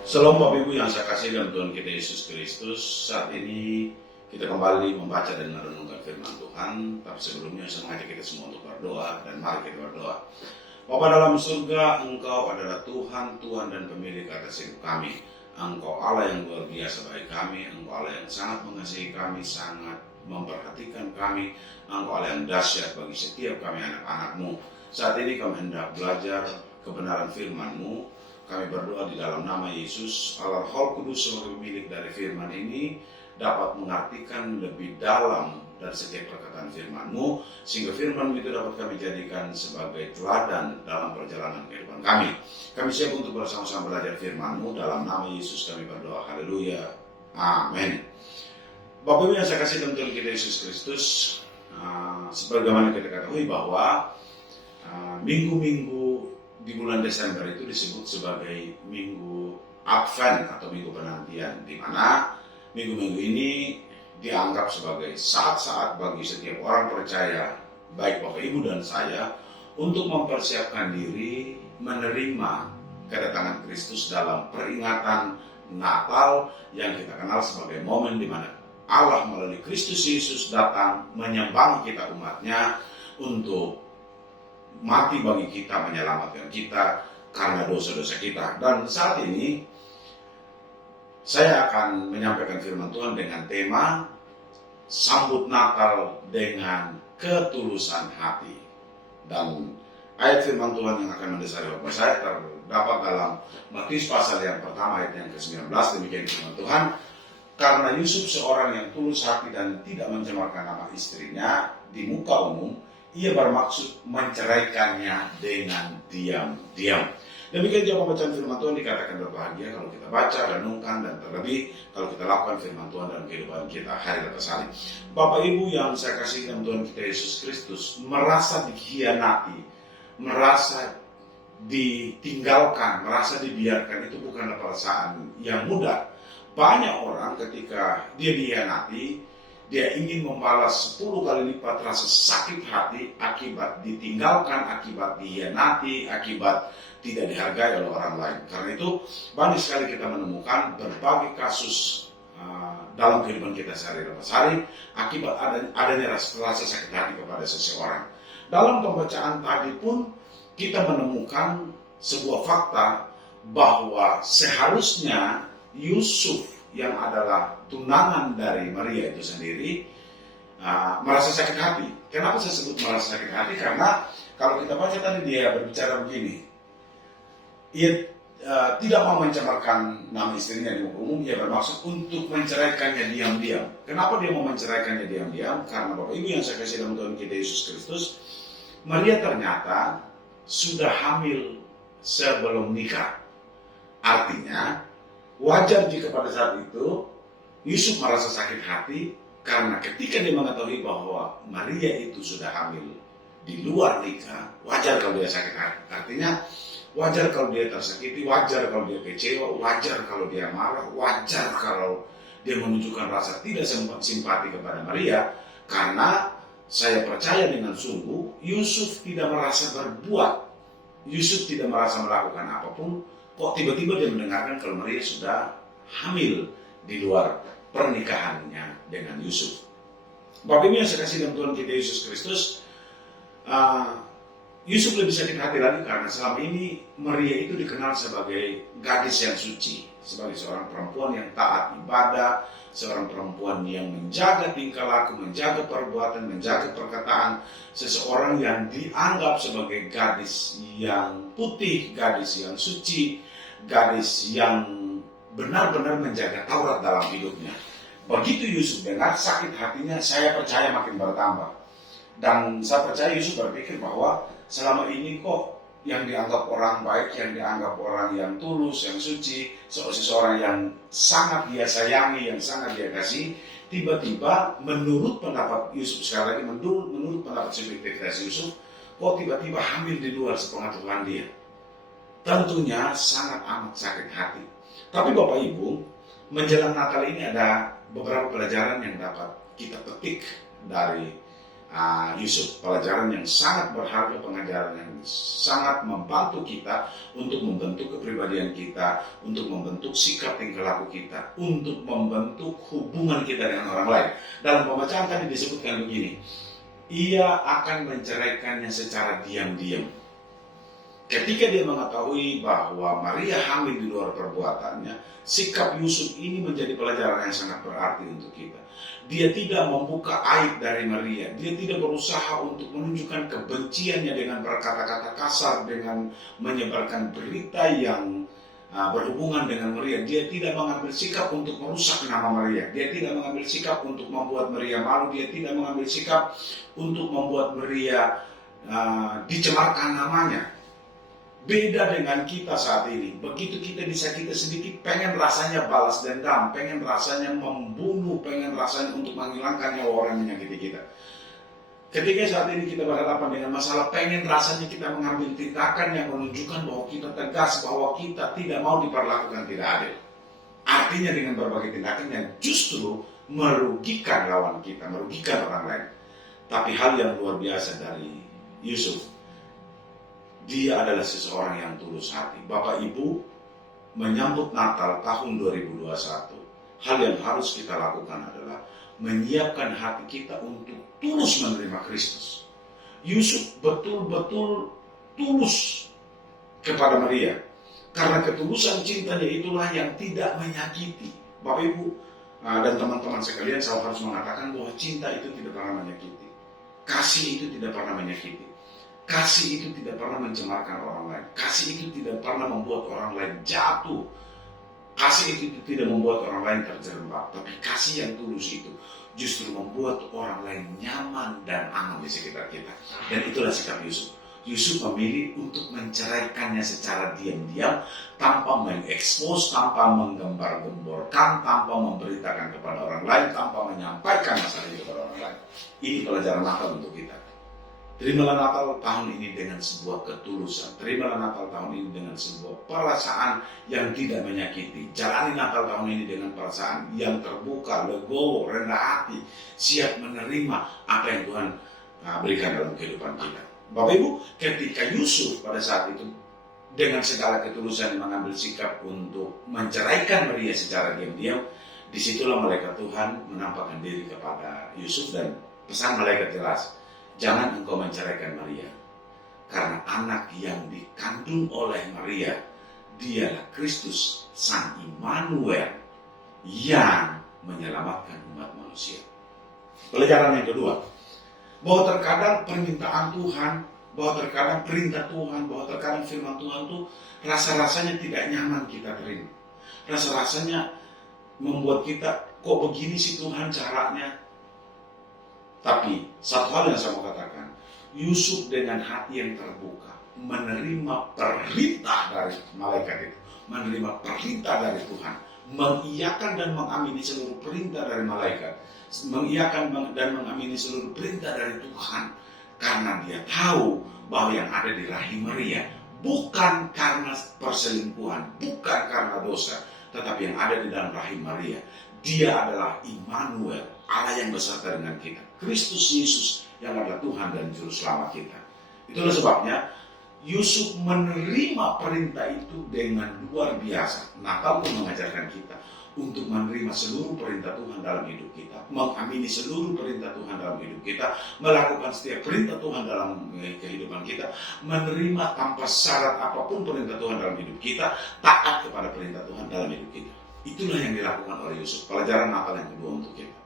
Shalom Bapak Ibu yang saya kasih dalam Tuhan kita Yesus Kristus. Saat ini kita kembali membaca dan merenungkan firman Tuhan. Tapi sebelumnya saya mengajak kita semua untuk berdoa, dan mari kita berdoa. Bapa dalam surga, Engkau adalah Tuhan, Tuhan dan pemilik atas hidup kami. Engkau Allah yang luar biasa bagi kami. Engkau Allah yang sangat mengasihi kami, sangat memperhatikan kami. Engkau Allah yang dahsyat bagi setiap kami anak-anak-Mu. Saat ini kami hendak belajar kebenaran firman-Mu. Kami berdoa di dalam nama Yesus, Allah Roh Kudus sebagai pemilik dari firman ini dapat mengartikan lebih dalam dari setiap perkataan firman-Mu, sehingga firman itu dapat kami jadikan sebagai teladan dalam perjalanan kehidupan kami. Kami siap untuk bersama-sama belajar firman-Mu. Dalam nama Yesus kami berdoa. Haleluya. Amin. Bapak Ibu yang saya kasih dalam Tuhan kita Yesus Kristus, sebagaimana kita ketahui bahwa minggu-minggu di bulan Desember itu disebut sebagai minggu Advent atau minggu penantian, di mana minggu-minggu ini dianggap sebagai saat-saat bagi setiap orang percaya, baik Bapak Ibu dan saya, untuk mempersiapkan diri menerima kedatangan Kristus dalam peringatan Natal yang kita kenal sebagai momen di mana Allah melalui Kristus Yesus datang menyambangi kita umatnya untuk mati bagi kita, menyelamatkan kita karena dosa-dosa kita. Dan saat ini saya akan menyampaikan firman Tuhan dengan tema Sambut Natal dengan Ketulusan Hati. Dan ayat firman Tuhan yang akan mendasari bapak saya terdapat dalam Matius pasal yang pertama ayat yang ke-19. Demikian firman Tuhan. Karena Yusuf seorang yang tulus hati dan tidak mencemarkan nama istrinya di muka umum, ia bermaksud menceraikannya dengan diam-diam. Demikian juga pembacaan firman Tuhan. Dikatakan berbahagia kalau kita baca, renungkan, dan terlebih kalau kita lakukan firman Tuhan dalam kehidupan kita hari lepas hari. Bapak Ibu yang saya kasih dalam Tuhan kita Yesus Kristus, merasa dikhianati, merasa ditinggalkan, merasa dibiarkan, itu bukanlah perasaan yang mudah. Banyak orang ketika dia dikhianati, dia ingin membalas 10 kali lipat rasa sakit hati akibat ditinggalkan, akibat dikhianati, akibat tidak dihargai oleh orang lain. Karena itu banyak sekali kita menemukan berbagai kasus dalam kehidupan kita sehari lepas hari akibat adanya rasa sakit hati kepada seseorang. Dalam pembacaan tadi pun kita menemukan sebuah fakta bahwa seharusnya Yusuf yang adalah tunangan dari Maria itu sendiri merasa sakit hati. Kenapa saya sebut merasa sakit hati? Karena kalau kita baca tadi dia berbicara begini, ia tidak mau mencemarkan nama istrinya di muka umum, ia bermaksud untuk menceraikannya diam-diam. Kenapa dia mau menceraikannya diam-diam? Karena Bapak Ibu yang saya kasih dalam Tuhan kita Yesus Kristus, Maria ternyata sudah hamil sebelum nikah. Artinya wajar jika pada saat itu Yusuf merasa sakit hati karena ketika dia mengetahui bahwa Maria itu sudah hamil di luar nikah, wajar kalau dia sakit hati. Artinya wajar kalau dia tersakiti, wajar kalau dia kecewa, wajar kalau dia marah, wajar kalau dia menunjukkan rasa tidak simpati kepada Maria. Karena saya percaya dengan sungguh Yusuf tidak merasa berbuat, Yusuf tidak merasa melakukan apapun. Kok tiba-tiba dia mendengarkan kalau Maria sudah hamil di luar pernikahannya dengan Yusuf. Bapak Ibu yang saya kasih dalam Tuhan kita Yesus Kristus, Yusuf lebih sakit hati lagi karena selama ini Maria itu dikenal sebagai gadis yang suci, sebagai seorang perempuan yang taat ibadah, seorang perempuan yang menjaga tingkah laku, menjaga perbuatan, menjaga perkataan, seseorang yang dianggap sebagai gadis yang putih, gadis yang suci, gadis yang benar-benar menjaga Taurat dalam hidupnya. Begitu Yusuf dengar, sakit hatinya saya percaya makin bertambah. Dan saya percaya Yusuf berpikir bahwa selama ini kok yang dianggap orang baik, yang dianggap orang yang tulus, yang suci, seseorang yang sangat dia sayangi, yang sangat dia kasih, tiba-tiba menurut pendapat Yusuf, sekali lagi menurut pendapat subjektivitas Yusuf, kok tiba-tiba hamil di luar sepengetahuan dia. Tentunya sangat amat sakit hati. Tapi Bapak Ibu, menjelang Natal ini ada beberapa pelajaran yang dapat kita petik dari Yusuf. Pelajaran yang sangat berharga, pengajaran yang sangat membantu kita untuk membentuk kepribadian kita, untuk membentuk sikap tingkah laku kita, untuk membentuk hubungan kita dengan orang lain. Dalam pembacaan tadi disebutkan begini, ia akan menceraikannya secara diam-diam. Ketika dia mengetahui bahwa Maria hamil di luar perbuatannya, sikap Yusuf ini menjadi pelajaran yang sangat berarti untuk kita. Dia tidak membuka aib dari Maria. Dia tidak berusaha untuk menunjukkan kebenciannya dengan berkata-kata kasar, dengan menyebarkan berita yang berhubungan dengan Maria. Dia tidak mengambil sikap untuk merusak nama Maria. Dia tidak mengambil sikap untuk membuat Maria malu. Dia tidak mengambil sikap untuk membuat Maria dicemarkan namanya. Beda dengan kita saat ini. Begitu kita disakiti sedikit, pengen rasanya balas dendam, pengen rasanya membunuh, pengen rasanya untuk menghilangkan nyawa orang yang menyakiti kita. Ketika saat ini kita berhadapan dengan masalah, pengen rasanya kita mengambil tindakan yang menunjukkan bahwa kita tegas, bahwa kita tidak mau diperlakukan tidak adil. Artinya dengan berbagai tindakan yang justru merugikan lawan kita, merugikan orang lain. Tapi hal yang luar biasa dari Yusuf, dia adalah seseorang yang tulus hati. Bapak Ibu, menyambut Natal tahun 2021, hal yang harus kita lakukan adalah menyiapkan hati kita untuk tulus menerima Kristus. Yusuf betul-betul tulus kepada Maria. Karena ketulusan cintanya itulah yang tidak menyakiti. Bapak Ibu dan teman-teman sekalian, saya harus mengatakan bahwa cinta itu tidak pernah menyakiti. Kasih itu tidak pernah menyakiti. Kasih itu tidak pernah mencemarkan orang lain. Kasih itu tidak pernah membuat orang lain jatuh. Kasih itu tidak membuat orang lain terjerembab. Tapi kasih yang tulus itu justru membuat orang lain nyaman dan aman di sekitar kita. Dan itulah sikap Yusuf. Yusuf memilih untuk menceraikannya secara diam-diam, tanpa mengekspos, tanpa menggembar-gemborkan, tanpa memberitakan kepada orang lain, tanpa menyampaikan masalah itu kepada orang lain. Ini pelajaran Natal untuk kita. Terimalah Natal tahun ini dengan sebuah ketulusan. Terimalah Natal tahun ini dengan sebuah perasaan yang tidak menyakiti. Jalani Natal tahun ini dengan perasaan yang terbuka, legowo, rendah hati, siap menerima apa yang Tuhan berikan dalam kehidupan kita. Bapak Ibu, ketika Yusuf pada saat itu dengan segala ketulusan mengambil sikap untuk menceraikan Maria secara diam-diam, disitulah malaikat Tuhan menampakkan diri kepada Yusuf dan pesan malaikat jelas, jangan engkau menceraikan Maria, karena anak yang dikandung oleh Maria, dialah Kristus, Sang Immanuel, yang menyelamatkan umat manusia. Pelajaran yang kedua, bahwa terkadang permintaan Tuhan, bahwa terkadang perintah Tuhan, bahwa terkadang firman Tuhan itu rasa-rasanya tidak nyaman kita terima. Rasa-rasanya membuat kita, kok begini sih Tuhan caranya? Tapi satu hal yang saya mau katakan, Yusuf dengan hati yang terbuka menerima perintah dari malaikat itu, menerima perintah dari Tuhan, mengiyakan dan mengamini seluruh perintah dari malaikat, mengiyakan dan mengamini seluruh perintah dari Tuhan, karena dia tahu bahwa yang ada di rahim Maria bukan karena perselingkuhan, bukan karena dosa, tetapi yang ada di dalam rahim Maria, dia adalah Immanuel, Allah yang beserta dengan kita, Kristus Yesus yang adalah Tuhan dan Juru Selamat kita. Itulah sebabnya Yusuf menerima perintah itu dengan luar biasa. Natal pun mengajarkan kita untuk menerima seluruh perintah Tuhan dalam hidup kita, mengamini seluruh perintah Tuhan dalam hidup kita, melakukan setiap perintah Tuhan dalam kehidupan kita, menerima tanpa syarat apapun perintah Tuhan dalam hidup kita, taat kepada perintah Tuhan dalam hidup kita. Itulah yang dilakukan oleh Yusuf. Pelajaran Natal yang kedua untuk kita,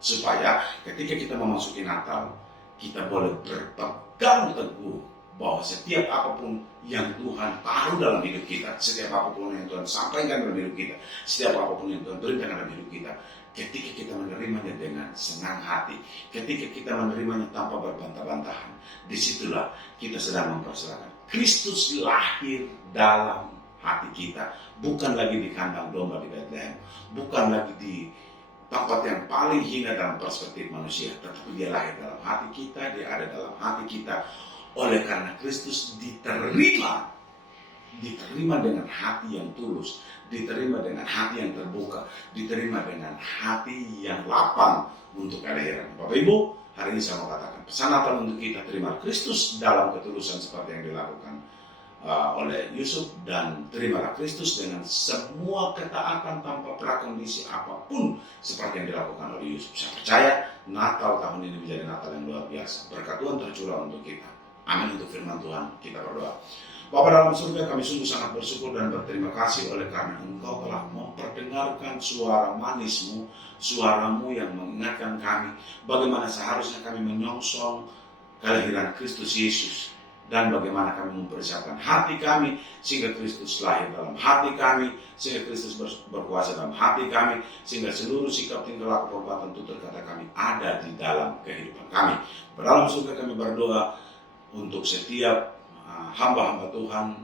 supaya ketika kita memasuki Natal, kita boleh berpegang teguh bahwa setiap apapun yang Tuhan taruh dalam hidup kita, setiap apapun yang Tuhan sampaikan dalam hidup kita, setiap apapun yang Tuhan perintahkan dalam hidup kita, ketika kita menerimanya dengan senang hati, ketika kita menerimanya tanpa berbantah-bantahan, disitulah kita sedang memperserahkan Kristus lahir dalam hati kita, bukan lagi di kandang domba di Bethlehem, bukan lagi di tempat yang paling hina dalam perspektif manusia, tetapi dia lahir dalam hati kita, dia ada dalam hati kita. Oleh karena Kristus diterima dengan hati yang tulus, diterima dengan hati yang terbuka, diterima dengan hati yang lapang untuk kelahiran. Bapak Ibu, Hari ini saya mau katakan, pesan Natal untuk kita, terima Kristus dalam ketulusan seperti yang dilakukan oleh Yusuf, dan terimalah Kristus dengan semua ketaatan tanpa prakondisi apapun seperti yang dilakukan oleh Yusuf. Saya percaya Natal tahun ini menjadi Natal yang luar biasa. Berkat Tuhan tercurah untuk kita. Amin. Untuk firman Tuhan kita berdoa. Bapa dalam surga, kami sungguh sangat bersyukur dan berterima kasih oleh karena Engkau telah memperdengarkan suara manismu, suaramu yang mengingatkan kami bagaimana seharusnya kami menyongsong kelahiran Kristus Yesus, dan bagaimana kami mempersiapkan hati kami sehingga Kristus lahir dalam hati kami, sehingga Kristus berkuasa dalam hati kami, sehingga seluruh sikap, tingkah laku, perbuatan, tutur kata kami ada di dalam kehidupan kami. Dalam surga kami berdoa untuk setiap hamba-hamba Tuhan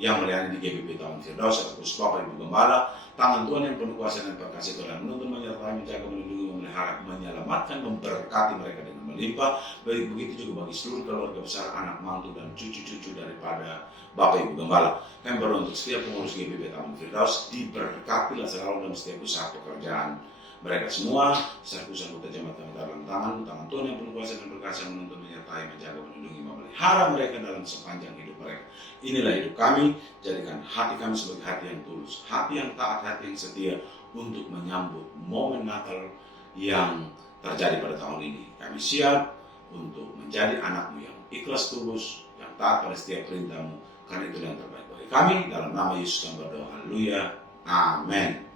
yang melayani di GBB Taman Firdaus, Khusus Bapak Ibu Gembala, tangan Tuhan yang penuh kuasa dan berkasih Tuhan menuntun, menyertai, menjaga, melindungi, memelihara, menyelamatkan, memberkati mereka dengan melimpah. Begitu juga bagi seluruh keluarga besar, anak, mantu, dan cucu-cucu daripada Bapak Ibu Gembala. Kami berdoa untuk setiap pengurus GBB Taman Firdaus, diberkatilah selalu dalam setiap usaha pekerjaan mereka semua, serta anggota jemaat dalam tangan Tuhan yang penuh kuasa dan berkasih, menuntun, menyertai, menjaga, melindungi, memelihara mereka dalam sepanjang hidup mereka. Inilah hidup kami, jadikan hati kami sebagai hati yang tulus, hati yang taat, hati yang setia untuk menyambut momen Natal yang terjadi pada tahun ini. Kami siap untuk menjadi anak-Mu yang ikhlas tulus, yang taat pada setiap perintah-Mu, karena itu yang terbaik bagi kami. Dalam nama Yesus kami berdoa, haleluya, amin.